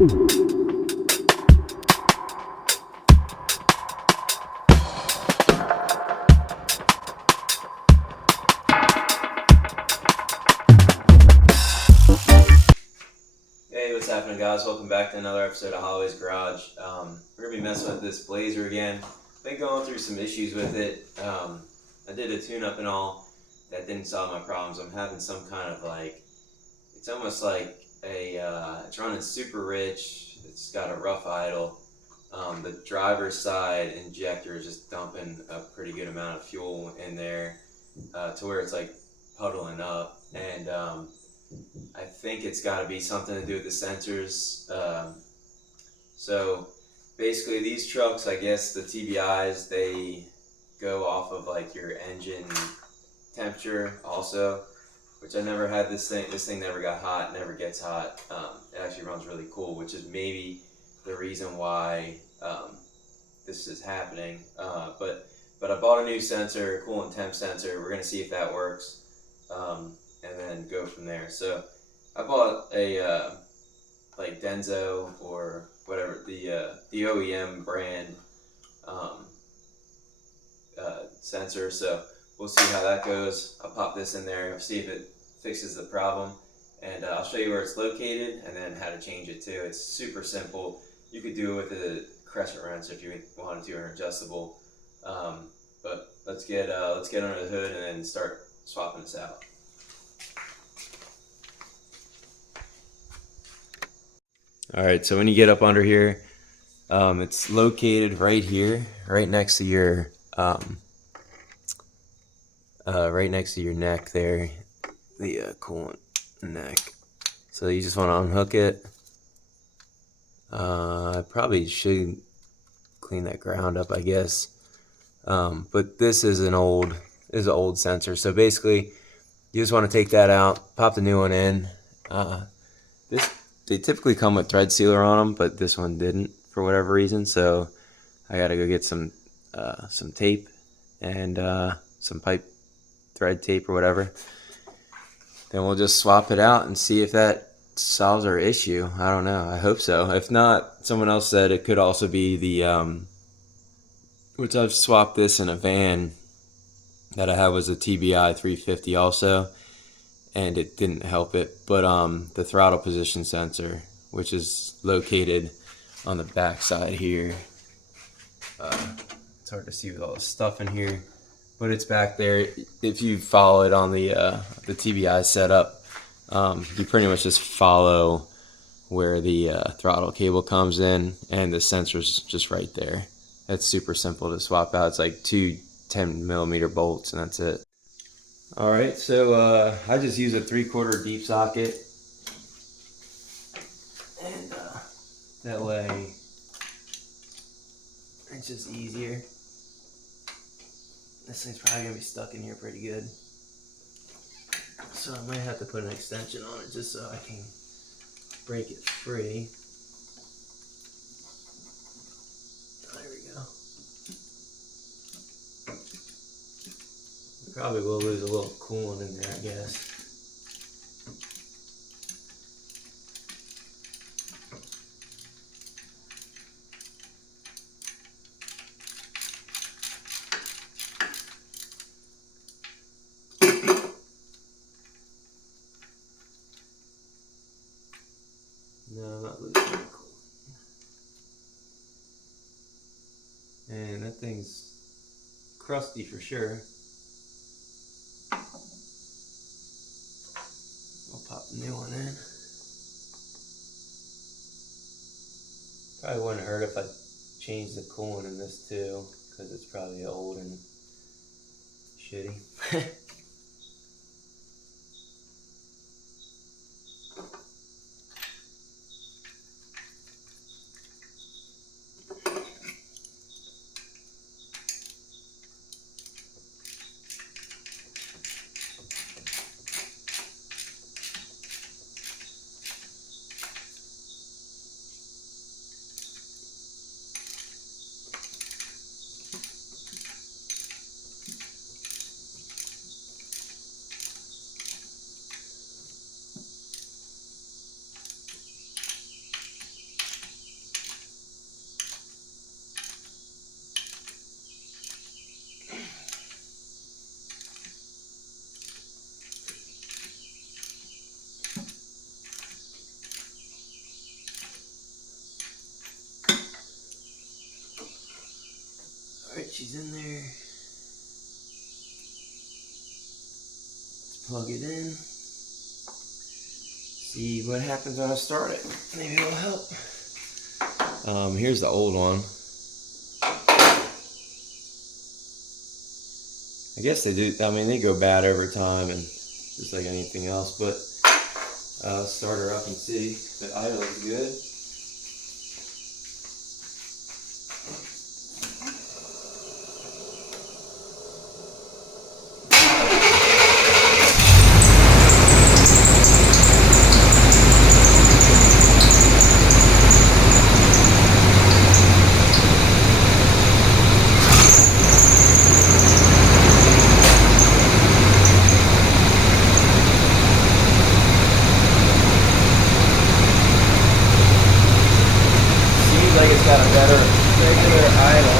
Hey, what's happening, guys? Welcome back to another episode of Holloway's Garage. We're going to be messing with this Blazer again. Been going through some issues with it. I did a tune-up and all. That didn't solve my problems. I'm having some kind of it's almost like it's running super rich. It's got a rough idle. The driver's side injector is just dumping a pretty good amount of fuel in there to where it's like puddling up. And I think it's got to be something to do with the sensors. So basically these trucks, I guess the TBIs, they go off of like your engine temperature also, which I never had this thing. This thing never got hot, never gets hot. It actually runs really cool, which is maybe the reason why this is happening. But I bought a new sensor, coolant temp sensor. We're gonna see if that works, and then go from there. So I bought a like Denso or whatever the OEM brand sensor. So we'll see how that goes. I'll pop this in there, see if it fixes the problem, and I'll show you where it's located and then how to change it too. It's super simple. You could do it with a crescent wrench if you wanted to, or an adjustable. But let's get under the hood and then start swapping this out. All right, so when you get up under here, it's located right here, right next to your neck there, the coolant neck. So you just want to unhook it. I probably should clean that ground up, I guess. But this is an old sensor. So basically, you just want to take that out, pop the new one in. They typically come with thread sealer on them, but this one didn't for whatever reason. So I gotta go get some tape and some pipe thread tape or whatever. Then we'll just swap it out and see if that solves our issue. I don't know. I hope so. If not, someone else said it could also be the which I've swapped this in a van that I had was a TBI 350 also, and it didn't help it. But the throttle position sensor, which is located on the back side here, it's hard to see with all the stuff in here, but it's back there. If you follow it on the TBI setup, you pretty much just follow where the throttle cable comes in, and the sensor's just right there. It's super simple to swap out. It's like two 10mm bolts, and that's it. All right, so I just use a 3/4 deep socket, and that way it's just easier. This thing's probably gonna be stuck in here pretty good, so I might have to put an extension on it just so I can break it free. There we go. Probably will lose a little coolant in there, I guess. No, I'm not losing any coolant. And that thing's crusty for sure. I'll pop the new one in. Probably wouldn't hurt if I changed the coolant in this too, because it's probably old and shitty. Alright, she's in there. Let's plug it in. See what happens when I start it. Maybe it'll help. Here's the old one. I guess they do, I mean, they go bad over time and just like anything else, but start her up and see if the idle is good. Like it's got a better regular idle.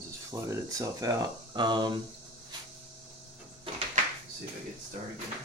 Just flooded itself out. See if I get started again.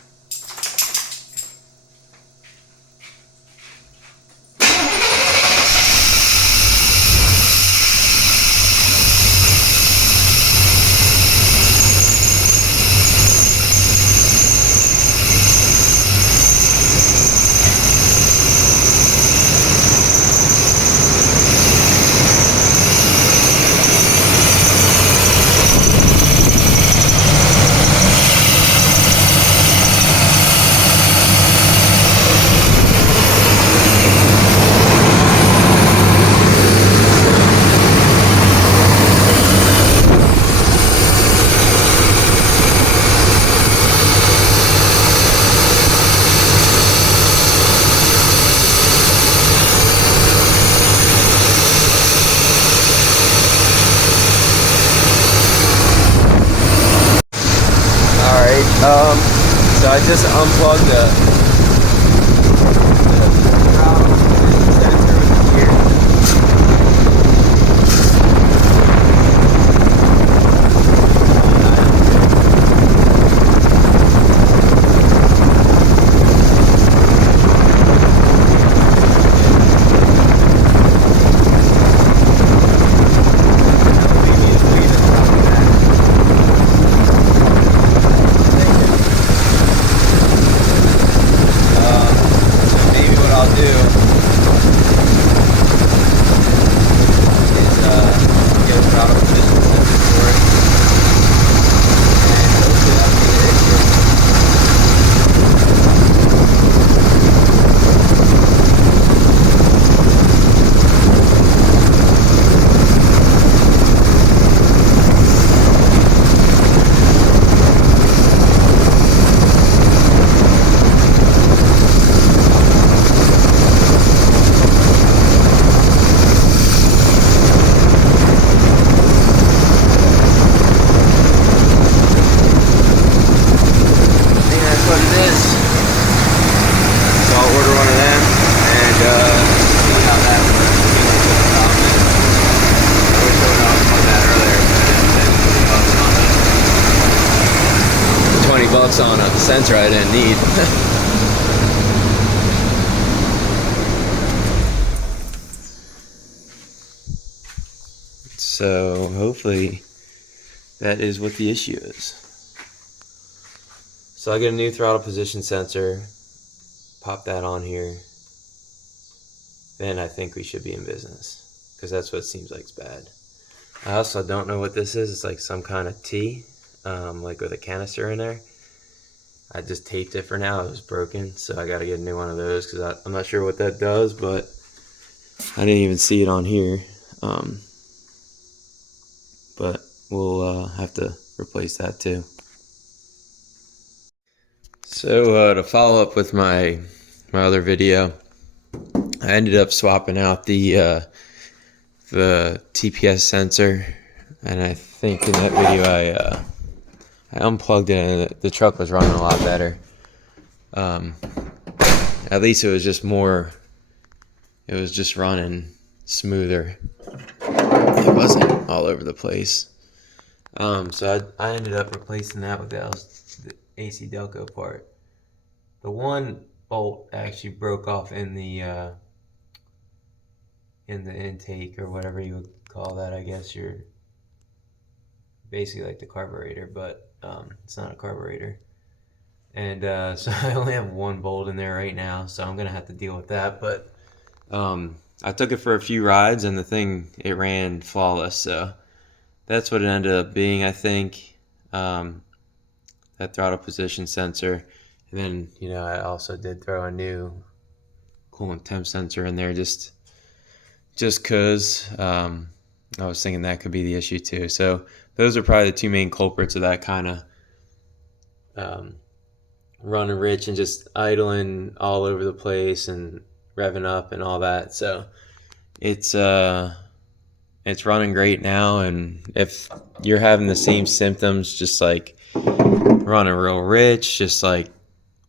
So I just unplugged the throttle sensor with the gear. $20 on a sensor I didn't need. So hopefully that is what the issue is. So I get a new throttle position sensor, pop that on here, then I think we should be in business, because that's what it seems like is bad. I also don't know what this is. It's like some kind of tea, like with a canister in there. I just taped it for now. It was broken, so I got to get a new one of those, because I'm not sure what that does, but I didn't even see it on here. But we'll have to replace that too. So to follow up with my other video, I ended up swapping out the the TPS sensor, and I think in that video I unplugged it and the truck was running a lot better. At least it was just running smoother. It wasn't all over the place. So I ended up replacing that with the AC Delco part. The one bolt actually broke off in the intake, or whatever you would call that. I guess you're basically like the carburetor, but it's not a carburetor. And so I only have one bolt in there right now, so I'm gonna have to deal with that. But I took it for a few rides, and it ran flawless. So that's what it ended up being, I think. That throttle position sensor, and then I also did throw a new coolant temp sensor in there just because I was thinking that could be the issue too. So those are probably the two main culprits of that kind of running rich and just idling all over the place and revving up and all that. So it's running great now, and if you're having the same symptoms, just like running real rich, just like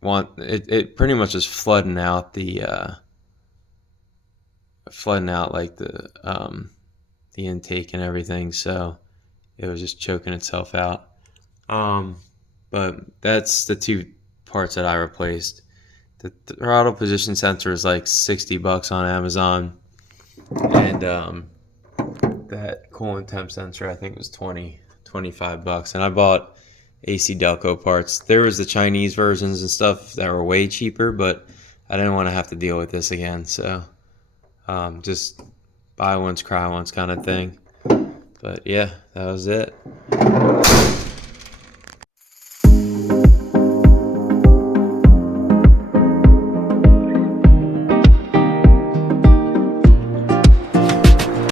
it pretty much is flooding out like the intake and everything, so it was just choking itself out. But that's the two parts that I replaced. The throttle position sensor is like $60 on Amazon, and that coolant temp sensor I think was $25, and I bought AC Delco parts. There was the Chinese versions and stuff that were way cheaper, but I didn't want to have to deal with this again, so just buy once, cry once kind of thing. But yeah, that was it.